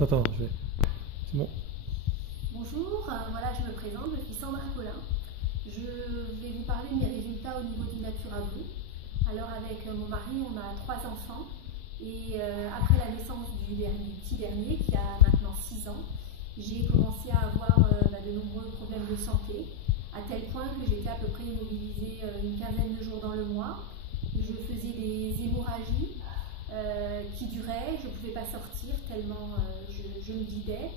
Attends, c'est bon. Bonjour, voilà, je me présente, je suis Sandra Collin. Je vais vous parler de mes résultats au niveau du Natura Blue. Alors avec mon mari, on a 3 enfants et après la naissance du petit dernier qui a maintenant 6 ans, j'ai commencé à avoir de nombreux problèmes de santé, à tel point que j'étais à peu près immobilisée une quinzaine de jours dans le mois. Je faisais des hémorragies qui duraient, je ne pouvais pas sortir tellement je me vidais.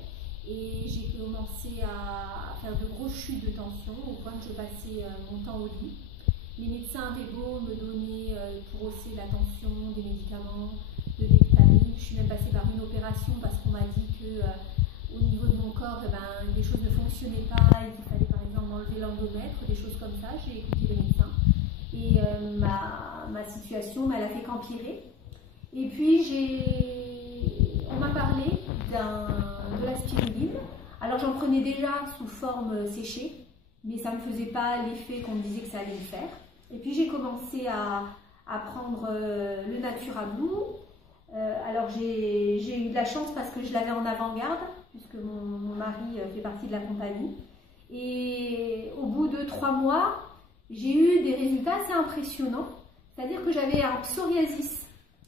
Et j'ai commencé à faire de grosses chutes de tension au point que je passais mon temps au lit. Les médecins avaient beau me donner pour hausser la tension des médicaments, de l'Eptamil. Je suis même passée par une opération parce qu'on m'a dit que au niveau de mon corps, des choses ne fonctionnaient pas et qu'il fallait par exemple enlever l'endomètre, des choses comme ça. J'ai écouté les médecins et ma situation, elle a fait qu'empirer. Et puis on m'a parlé de la spiruline. Alors j'en prenais déjà sous forme séchée, mais ça ne me faisait pas l'effet qu'on me disait que ça allait le faire. Et puis j'ai commencé à prendre le Natura Blue. Alors j'ai eu de la chance parce que je l'avais en avant-garde, puisque mon mari fait partie de la compagnie. Et au bout de 3 mois, j'ai eu des résultats assez impressionnants. C'est-à-dire que j'avais un psoriasis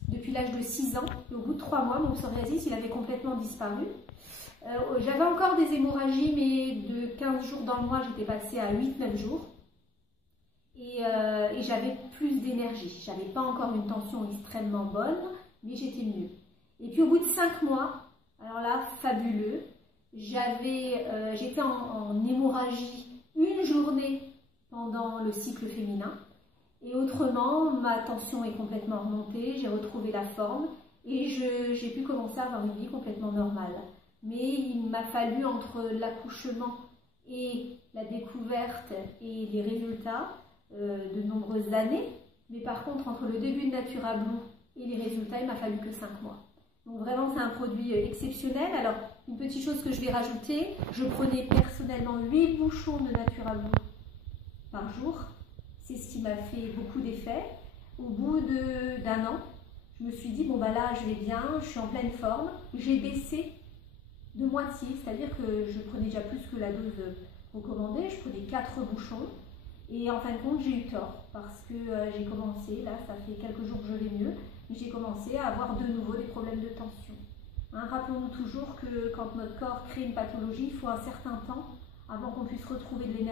depuis l'âge de 6 ans. Et au bout de 3 mois, mon psoriasis, il avait complètement disparu. J'avais encore des hémorragies, mais de 15 jours dans le mois, j'étais passée à 8-9 jours. Et j'avais plus d'énergie. J'avais pas encore une tension extrêmement bonne, mais j'étais mieux. Et puis au bout de 5 mois, alors là, fabuleux, j'étais en hémorragie une journée pendant le cycle féminin. Et autrement, ma tension est complètement remontée, j'ai retrouvé la forme et j'ai pu commencer à avoir une vie complètement normale. Mais il m'a fallu entre l'accouchement et la découverte et les résultats de nombreuses années. Mais par contre, entre le début de Natura Blue et les résultats, il m'a fallu que 5 mois. Donc vraiment, c'est un produit exceptionnel. Alors, une petite chose que je vais rajouter, je prenais personnellement 8 bouchons de Natura Blue par jour. C'est ce qui m'a fait beaucoup d'effet. Au bout d'un an, je me suis dit, bon là je vais bien, je suis en pleine forme. J'ai baissé de moitié, c'est-à-dire que je prenais déjà plus que la dose recommandée, je prenais 4 bouchons. Et en fin de compte, j'ai eu tort, parce que j'ai commencé, là ça fait quelques jours que je vais mieux, mais j'ai commencé à avoir de nouveau des problèmes de tension. Rappelons-nous toujours que quand notre corps crée une pathologie, il faut un certain temps avant qu'on puisse retrouver de l'énergie.